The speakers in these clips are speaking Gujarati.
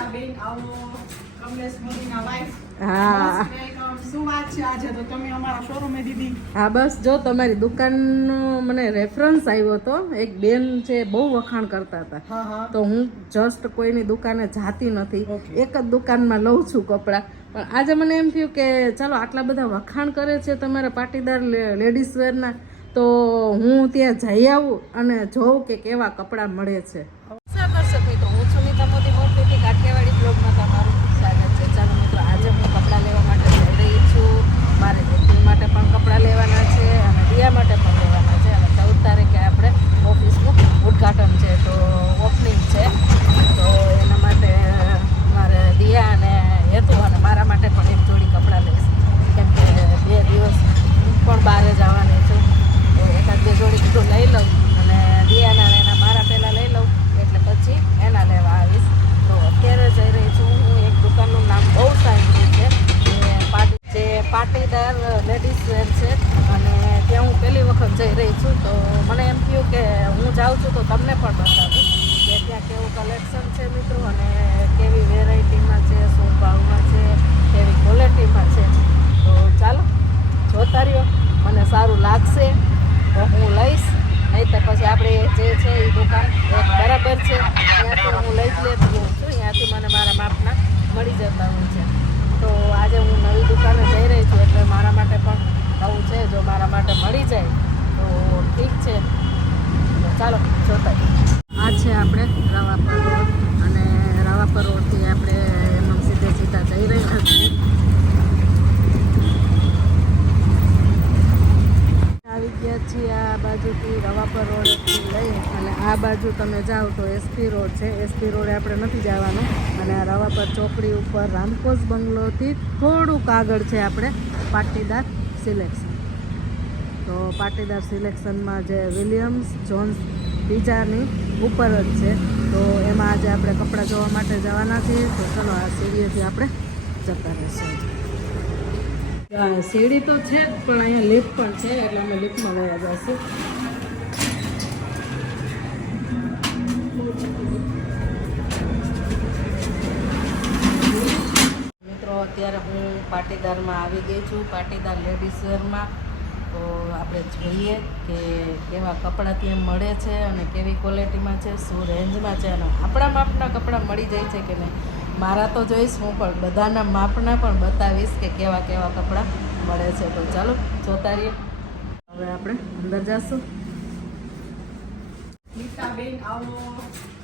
નીતાબેન આવો. કમલેશ મોદીના wife. હા. શું વાત છે આજે? તો તમે અમારા શોરૂમે દીદી. હા બસ જો તમારી દુકાનનો મને રેફરન્સ આવ્યો હતો એક બેન છે બહુ વખાણ કરતા હતા. તો હું જસ્ટ કોઈની દુકાને જાતી નથી. એક જ દુકાનમાં લઉં છું કપડાં. પણ આજે મને એમ થયું કે ચાલો આટલા બધા વખાણ કરે છે તમારા પાટીદાર લેડીઝ વેરના તો હું ત્યાં જઈ આવું અને જોઉં કે કેવા કપડાં મળે છે દર્શક મિત્રો હું સુનીતા મોદી મોરબીથી કાઠિયાવાડી બ્લોગમાં તમારું સ્વાગત છે ચાલો મિત્રો આજે હું કપડાં લેવા માટે જઈ રહી છું મારે દીકરી માટે પણ કપડાં લેવાના છે અને દિયા માટે પણ લેવાના છે અને ચૌદ તારીખે આપણે ઓફિસનું ઉદ્ઘાટન છે, તો ઓપનિંગ છે. તો એના માટે મારે દિયા અને હેતુ અને મારા માટે પણ એક જોડી કપડાં લઈશ કેમ કે બે દિવસ પણ બહાર જવાની છું. તો એકાદ બે જોડી કીધું, લઈ લઉં. અને દિયાના એના મારા પહેલાં લઈ લઉં. એટલે પછી એના લેવા આવીશ. તો અત્યારે જઈ રહી છું હું એક દુકાનનું નામ બહુ સાંભળ્યું છે. પાટીદાર લેડીઝ વેર છે. ત્યાં હું પહેલી વખત જઈ રહી છું, તો મને એમ થયું કે હું જાઉં છું, તો તમને પણ બતાવું કે ત્યાં કેવું કલેક્શન છે મિત્રો અને કેવી વેરાયટીમાં છે, શું ભાવમાં છે, કેવી ક્વોલિટીમાં છે. તો ચાલો જોતા રહ્યો મને સારું લાગશે, તો હું લઈશ. નહીં તો પછી આપણે જે છે એ દુકાન બરાબર છે. ત્યાંથી હું લઈ જ લેતી હોઉં છું. ત્યાંથી મને મારા માપના મળી જતા હોય છે. તો આજે હું નવી દુકાને જઈ રહી છું, એટલે મારા માટે પણ નવું છે જો મારા માટે મળી જાય તો ઠીક છે તો ચાલો જોતા જઈએ. આ છે આપણે રવાપર રોડ અને રવાપર રોડથી આપણે એમ સીધે સીધા જઈ રહ્યા છીએ આવી ગયા છીએ આ બાજુથી રવાપર રોડથી લઈ અને આ બાજુ તમે જાઓ તો એસપી રોડ છે. એસપી રોડે આપણે નથી જવાનું. અને આ રવાપર ચોકડી ઉપર રામકોસ બંગલોથી થોડુંક આગળ છે આપણે પાટીદાર સિલેક્શન. તો પાટીદાર સિલેક્શનમાં જે વિલિયમ્સ જોન્સ પિઝાની ઉપર જ છે. તો એમાં આજે આપણે કપડાં જોવા માટે જવાના છીએ. તો ચલો આ સીડીએથી આપણે જતા રહીશું. સીડી તો છે જ, પણ અહીંયા લિફ્ટ પણ છે, એટલે અમે લિફ્ટમાં વયા જઈશું મિત્રો, અત્યારે હું પાટીદારમાં આવી ગઈ છું. પાટીદાર લેડીઝ વેરમાં તો આપણે જોઈએ કે કેવા કપડાં ત્યાં મળે છે અને કેવી ક્વોલિટીમાં છે, શું રેન્જમાં છે અને આપણા માપના કપડાં મળી જાય છે કે નહીં. મારા તો જોઈશ હું, પણ બધાના માપના પણ બતાવીશ કે કેવા કેવા કપડાં મળે છે. તો ચાલો, જોતા રહીએ. હવે આપણે અંદર જઈશું નીતાબેન આવો.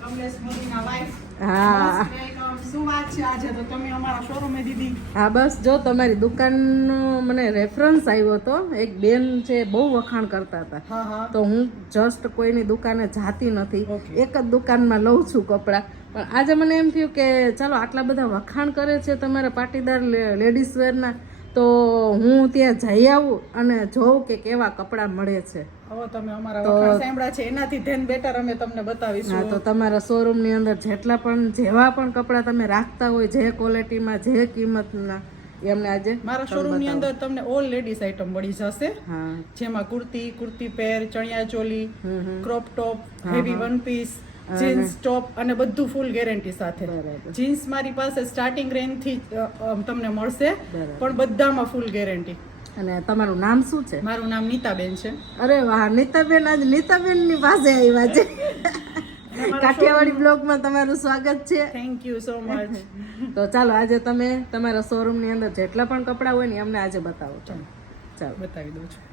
કમલેશ મોદીના wife. હા. શું વાત છે આજે? તમે અમારા શોરૂમે દીદી. હા બસ જો તમારી દુકાનનો મને રેફરન્સ આવ્યો હતો. એક બેન છે બહુ વખાણ કરતા હતા. તો હું જસ્ટ કોઈની દુકાને જાતી નથી. એક જ દુકાનમાં લઉં છું કપડાં. પણ આજે મને એમ થયું કે ચાલો આટલા બધા વખાણ કરે છે તમારા પાટીદાર લેડીઝ વેરના તો હું ત્યાં જઈ આવું અને જોઉં કે કેવા કપડાં મળે છે. હવે તમે અમારા વખાણ છે એનાથી ધેન બેટર અમે તમને હા તો તમારા શોરૂમની અંદર જેટલા પણ જેવા પણ કપડાં તમે રાખતા હોય જે ક્વોલિટીમાં જે કિંમતના એમને આજે મારા શોરૂમની અંદર તમને ઓલ લેડીઝ આઈટમ મળી જશે. જેમાં kurti kurti pair chaniya choli crop top heavy one piece jeans top અને બધું ફૂલ ગેરંટી સાથે. જીન્સ મારી પાસે સ્ટાર્ટિંગ રેન્જથી જ, અ, અ, તમને મળશે પણ બધામાં ફૂલ ગેરંટી અને તમારું નામ શું છે? મારું નામ નીતાબેન છે. અરે વાહ નીતાબેન આજ નીતાબેનની પાસે આવ્યા છે. કાઠિયાવાડી બ્લોગમાં તમારું સ્વાગત છે. થેન્ક યુ સો મચ તો ચાલો આજે તમે તમારા શોરૂમની અંદર જેટલા પણ કપડાં હોય ને અમને આજે બતાવો. ચાલો. ચાલો. બતાવી દઉં છું.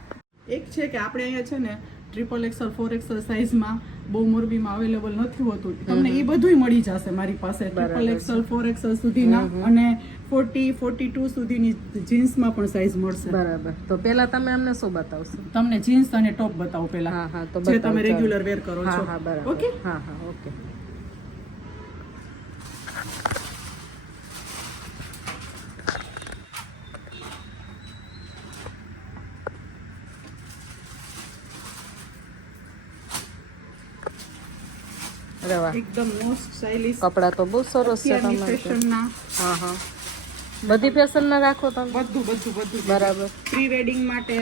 એક છે કે આપણે અહીંયા છે ને ટ્રિપલ એક્સલ ફોર એક્સલ સાઇઝમાં બહુ મોરબીમાં અવેલેબલ નથી હોતું. તમને એ બધુંય મળી જશે મારી પાસે ટ્રિપલ એક્સલ ફોર એક્સલ સુધીના અને ફોર્ટી ફોર્ટી ટુ સુધીની જીન્સમાં પણ સાઇઝ મળશે. બરાબર. તો પહેલા તમે અમને શું બતાવશો? તમને જીન્સ અને ટોપ બતાવો પહેલા. હા હા તો જે તમે રેગ્યુલર વેર કરો છો. હા બરાબર. ઓકે હા હા ઓકે વાહ એકદમ મોસ્ટ સ્ટાઇલિશ કપડાં તો બહુ સરસ છે તમારા હા હા. બધી ફેશનના રાખો તમે? બધું બધું બધું. બરાબર. પ્રી વેડિંગ માટે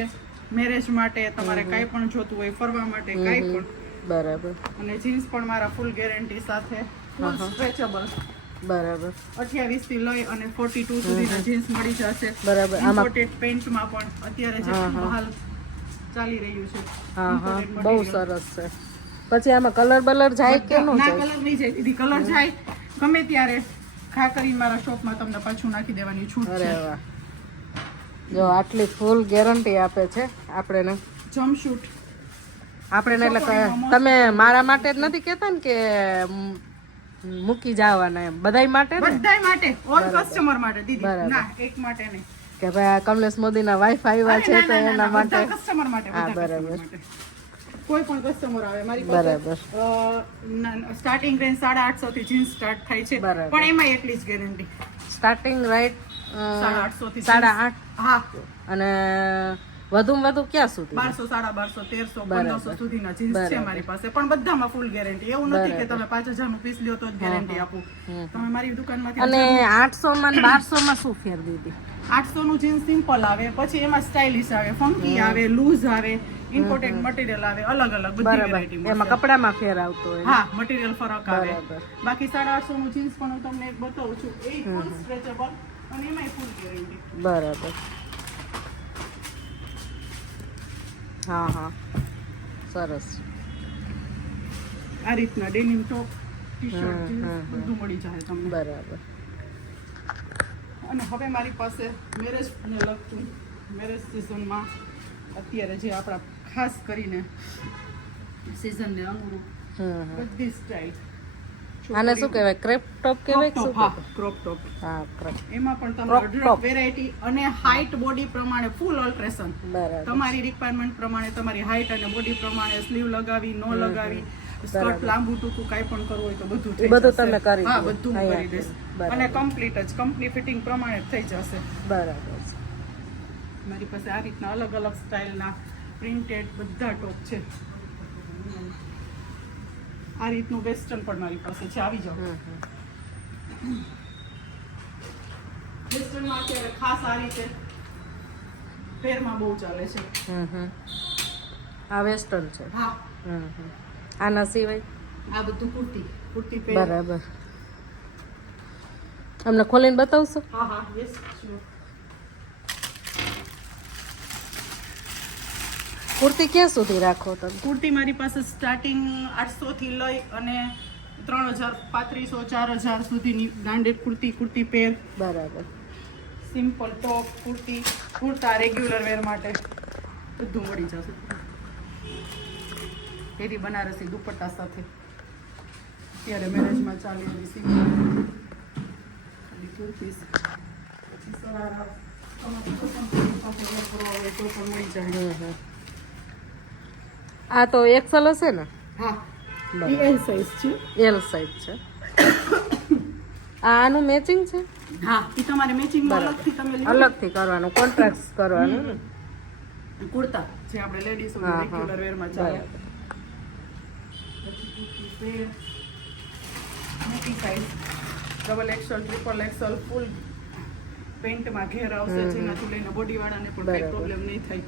મેરેજ માટે તમારે કાંઈ પણ જોતું હોય ફરવા માટે કાંઈ પણ. બરાબર. અને જીન્સ પણ મારા ફૂલ ગેરંટી સાથે. ફૂલ સ્ટ્રેચેબલ બરાબર. અઠ્યાવીસથી લઈ અને ફોર્ટી ટુ સુધીના જીન્સ મળી જશે. બરાબર. ઇમ્પોર્ટેડ પેન્ટમાં પણ અત્યારે જે હાલ ચાલી રહ્યું છે. હા હા. બહુ સરસ છે. પછી આમાં કલર બલર જાય કે નો જાય? કલર નહીં જાય. દીદી કલર જાય. ગમે ત્યારે ખા કરી મારા શોપમાં તમને પાછું નાખી દેવાની છૂટ અરે વાહ. જો આટલી ફૂલ ગેરંટી આપે છે આપણે જમશૂટ. આપણે એટલે તમે મારા માટે જ નથી કહેતા ને કે મૂકી જવાના એમ. બધાય માટે ને? બધાય માટે. ઓલ કસ્ટમર માટે દીદી. ના એક માટે નહીં. કે ભાઈ કમલેશ મોદીના વાઈફ આવ્યા છે તો એના માટે? કસ્ટમર માટે હા, બરાબર. કોઈ પણ કસ્ટમર આવે. મારી પાસે સ્ટાર્ટિંગ રેન્જ સાડા આઠસો થી જીન્સ સ્ટાર્ટ થાય છે. પણ એમાં એટલી જ ગેરંટી સ્ટાર્ટિંગ રાઈટ સાડા આઠસો થી સાડા આઠ. હા. અને વધુમાં વધુ ક્યાં સુધી? બારસો સાડા બારસો તેરસો. પંદરસો સુધીના જીન્સ છે મારી પાસે. પણ બધામાં ફૂલ ગેરંટી એવું નથી કે તમે પાંચ હજારનું પીસ લ્યો તો જ ગેરંટી આપું. તમે મારી દુકાનમાંથી અને આઠસો માં બારસો માં શું ફેર દીધી આઠસો નું જીન્સ સિમ્પલ આવે પછી એમાં સ્ટાઇલિશ આવે ફંકી આવે લૂઝ આવે ઇમ્પોર્ટેન્ટ મટીરિયલ આવે અલગ અલગ બધી વેરાયટી એમાં કપડામાં ફેર આવતો હોય. હા મટીરિયલ ફરક આવે. બાકી સાડા આઠસો નું જીન્સ પણ હું તમને એક બતાવું છું. એ ફૂલ સ્ટ્રેચેબલ અને એમાંય ફૂલ ગેરંટી બરાબર. હા હા. સરસ. આ રીતના ડેનિમ ટોપ ટી શર્ટ બધું મળી જાય તમને. બરાબર. અને હવે મારી પાસે મેરેજ ને લગતું મેરેજ સિઝનમાં અત્યારે જે આપણા ખાસ કરીને સિઝનને અનુરૂપ. બધી સ્ટાઇલ આને શું કહેવાય? ક્રેપ ટોપ કહેવાય શું ક્રોપ ટોપ હા ક્રેપ એમાં પણ તમે અઢળક વેરાયટી અને હાઈટ બોડી પ્રમાણે ફૂલ ઓલ્ટ્રેશન તમારી રિક્વાયરમેન્ટ પ્રમાણે તમારી હાઈટ અને બોડી પ્રમાણે સ્લીવ લગાવી નો લગાવી સ્કર્ટ લાંબુ ટૂંકું કાંઈ પણ કરવું હોય તો બધું થઈ બધું. તમે કરી હા બધું કરી દઈશ. અને કમ્પ્લીટ જ. કંપની ફિટિંગ પ્રમાણે થઈ જશે. બરાબર. છે મારી પાસે આ રીતના અલગ અલગ સ્ટાઇલના પ્રિન્ટેડ બધા ટોપ છે. આ રીતનું વેસ્ટર્ન પણ મારી પાસે છે. આવી જાઓ. વેસ્ટર્નમાં અત્યારે ખાસ આ રીતે પેરમાં બહુ ચાલે છે. હમ હમ. આ વેસ્ટર્ન છે. હા. હમ હમ. આના સિવાય? આ બધું કુર્તી. કુર્તી પેર બરાબર. અમને ખોલીને બતાવશો? હા હા. યસ શ્યોર કુર્તી ક્યાં સુધી રાખો તમે? કુર્તી મારી પાસે સ્ટાર્ટિંગ આઠસો થી લઈ અને ત્રણ હજાર પાંત્રીસો ચાર હજાર સુધીની બ્રાન્ડેડ કુર્તી કુર્તી પેર બરાબર. Simple top kurti kurta regular wear માટે. બધું મળી જશે. એવી બનારસી દુપટ્ટા સાથે. અત્યારે મેરેજમાં ચાલી રહી સિમ્પલ ખાલી કુર્તીસ પછી સરારા તમારે કુર્તી સાથે wear કરવા હોય તો પણ મળી જાય. આ તો એક્સલ હશે ને? હા. એલ સાઈઝ છે. એલ સાઈઝ છે. આનું મેચિંગ છે? હા એ તમારે મેચિંગ અલગથી તમે અલગથી કરવાનું કોન્ટ્રાક્ટ કરવાનું ને? કુર્તા જે આપણે લેડીઝ. રેગ્યુલર વેરમાં ચાલે. મોટી size double XL triple XL full પેન્ટમાં ઘેર આવશે જેનાથી લઈને બોડી વાળાને પણ કોઈ પ્રોબ્લેમ નહીં થાય.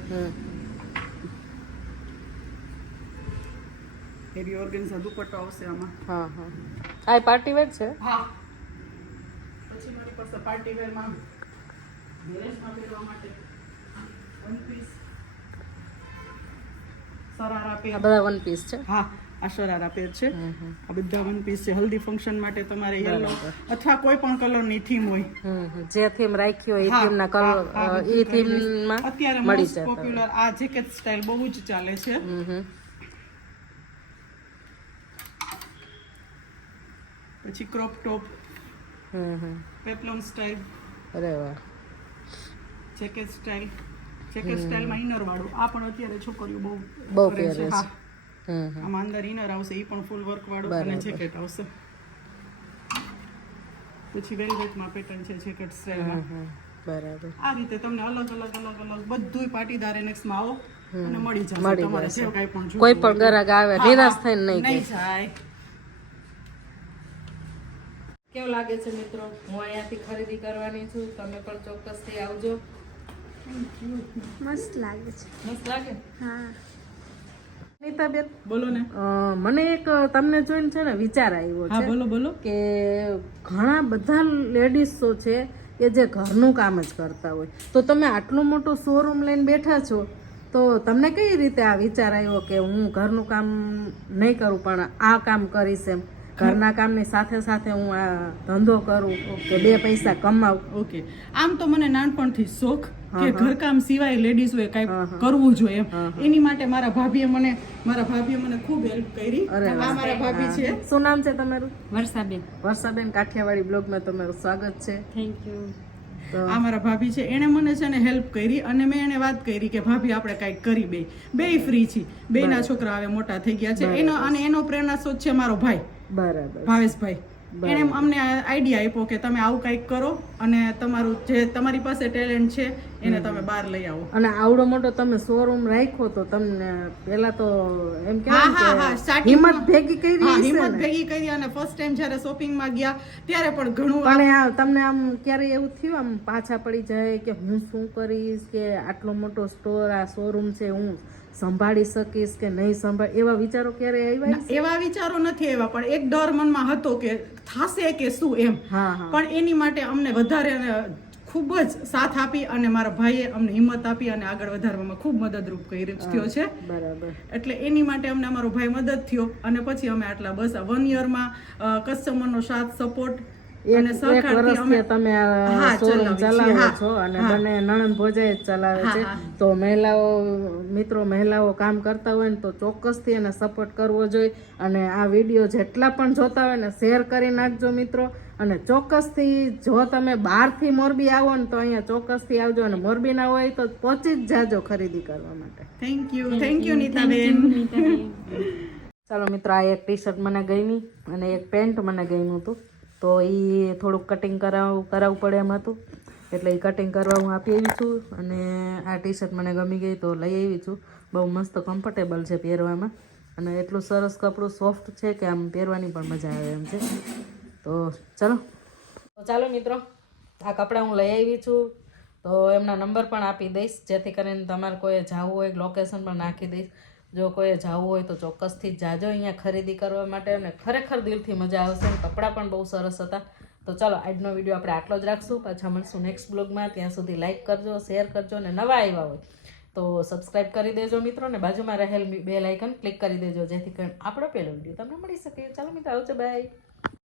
હેવી ઓર્ગેન્ઝા દુપટ્ટો આવશે આમાં. હા હા. આ પાર્ટી વેર છે? હા. પછી મારી પાસે પાર્ટી વેરમાં મેરેજમાં પહેરવા માટે વન પીસ સરારા પેર આ બધા વન પીસ છે? હા આ શરારા પેર છે. આ બધા વન પીસ છે. હલ્દી ફંક્શન માટે તમારે યલો અથવા કોઈ પણ કલરની થીમ હોય. જે થીમ રાખી હોય એ થીમના કલર એ થીમમાં થીમમાં અત્યારે મોસ્ટ. પોપ્યુલર આ જેકેટ સ્ટાઇલ બહુ જ ચાલે છે હમ હમ. પછી ક્રોપ ટોપ હમ હમ. સ્ટાઇલ અરે વાહ. જેકેટ સ્ટાઇલ જેકેટ સ્ટાઇલમાં ઇનર વાળું. આ પણ અત્યારે છોકરીઓ બહુ બહુ પહેરે છે. આમાં અંદર ઇનર આવશે એ પણ ફૂલ વર્ક વાળું અને જેકેટ આવશે. પછી વેલ્વેટમાં પેટર્ન છે જેકેટ સ્ટાઇલમાં. બરાબર. આ રીતે તમને અલગ અલગ અલગ અલગ બધુંય પાટીદાર એનેક્સમાં આવો અને મળી જશે તમારે જે કાંઈ પણ કોઈ પણ ગ્રાહક આવે નિરાશ થઈને નહીં જાય. કેવું લાગે છે મિત્રો? હું અહીંયાથી ખરીદી કરવાની છું. તમે પણ ચોક્કસથી આવજો. મસ્ત લાગે છે. મસ્ત લાગે? હા. નીતાબેન બોલો ને. મને એક તમને જોઈને છે ને વિચાર આવ્યો છે બોલો બોલો. કે ઘણા બધા લેડીઝો છે કે જે ઘરનું કામ જ કરતા હોય. તો તમે આટલું મોટું શોરૂમ લઈને બેઠા છો તો તમને કઈ રીતે આ વિચાર આવ્યો કે હું ઘરનું કામ નહીં કરું પણ આ કામ કરીશ એમ? ઘરના કામની સાથે સાથે હું આ ધંધો કરું કે બે પૈસા કમાવું. ઓકે. આમ તો મને નાનપણથી શોખ કે ઘરકામ સિવાય લેડીઝોએ કાંઈ કરવું જોઈએ. એમ એની માટે મારા ભાભીએ મને મારા ભાભીએ મને ખૂબ હેલ્પ કરી. આ મારા ભાભી છે. શું નામ છે તમારું? વર્ષાબેન. વર્ષાબેન કાઠિયાવાડી બ્લોગમાં તમારું સ્વાગત છે. થેન્ક યુ તો આ મારા ભાભી છે. એણે મને છે ને હેલ્પ કરી અને મેં એને વાત કરી કે ભાભી આપણે કાંઈક કરી બે. બેય ફ્રી છીએ. બેના છોકરા હવે મોટા થઈ ગયા છે. એનો અને એનો પ્રેરણા સ્ત્રોત છે મારો ભાઈ. બરાબર. ભાવેશભાઈ એને અમને આઈડિયા આપ્યો કે તમે આવું કંઈક કરો અને તમારું જે તમારી પાસે ટેલેન્ટ છે એને તમે બહાર લઈ આવો. અને આવડો મોટો તમે શોરૂમ રાખ્યો તો તમને પેલા તો એમ કે હિંમત ભેગી કરી હિંમત ભેગી કરી અને ફર્સ્ટ ટાઈમ જ્યારે શોપિંગમાં ગયા ત્યારે પણ ઘણું પણ તમને આમ ક્યારે એવું થયું? આમ પાછા પડી જાય કે હું શું કરીશ કે આટલો મોટો સ્ટોર આ શોરૂમ છે હું સંભાળી શકીશ કે નહીં સંભાળ એવા વિચારો ક્યારે આવ્યા એવા વિચારો નથી એવા પણ એક ડર મનમાં હતો કે થાશે કે શું એમ. પણ એની માટે અમને વધારે ખૂબ જ સાથ આપી અને મારા ભાઈએ અમને હિંમત આપી અને આગળ વધારવામાં ખૂબ મદદરૂપ કરી થયો છે. બરાબર. એટલે એની માટે અમને અમારો ભાઈ મદદ થયો અને પછી અમે આટલા બસ વન યરમાં કસ્ટમરનો સાથ સપોર્ટ એક એક વર્ષથી તમે શોરૂમ ચલાવો છો અને. બંને નણંદ ભોજાઈ જ ચલાવે છે. તો મહિલાઓ મિત્રો મહિલાઓ કામ કરતા હોય ને તો ચોક્કસથી એને સપોર્ટ કરવો જોઈએ. અને આ વીડિયો જેટલા પણ જોતા હોય ને શેર કરી નાખજો મિત્રો. અને ચોક્કસથી જો તમે બહારથી મોરબી આવો ને તો અહીંયા ચોક્કસથી આવજો. અને મોરબી ના હોય તો પહોંચી જ જાજો ખરીદી કરવા માટે. થેન્ક યુ થેન્ક યુ નીતાબેન ચાલો મિત્રો આ એક ટી શર્ટ મને ગમી અને એક પેન્ટ મને ગમ્યું હતું. તો એ થોડુંક કટિંગ કરાવ, કરાવવું પડે એમ હતું. એટલે એ કટિંગ કરવા હું આપી આવી છું અને આ ટી શર્ટ મને ગમી ગઈ તો લઈ આવી છું. બહુ મસ્ત કમ્ફર્ટેબલ છે પહેરવામાં. અને એટલું સરસ કપડું સોફ્ટ છે કે આમ પહેરવાની પણ મજા આવે એમ છે. તો ચાલો. તો ચાલો મિત્રો, આ કપડાં હું લઈ આવી છું. તો એમના નંબર પણ આપી દઈશ, જેથી કરીને તમારે કોઈ જવું હોય લોકેશન પણ નાખી દઈશ. જો કોઈ જવું હોય તો ચોક્કસથી જાજો અહીંયા ખરીદી કરવા માટે અને ખરેખર દિલથી મજા આવશે અને કપડાં પણ બહુ સરસ હતા. તો ચાલો, આજનો વીડિયો આપણે આટલો જ રાખશું. પાછા મળશું નેક્સ્ટ બ્લોગમાં ત્યાં સુધી લાઇક કરજો શેર કરજો અને નવા આવ્યા હોય તો સબસ્ક્રાઇબ કરી દેજો મિત્રો અને બાજુમાં રહેલ બે લાઇકન ક્લિક કરી દેજો, જેથી કરીને આપણો પહેલો વીડિયો તમને મળી શકે. ચાલો મિત્રો, આવજો બાય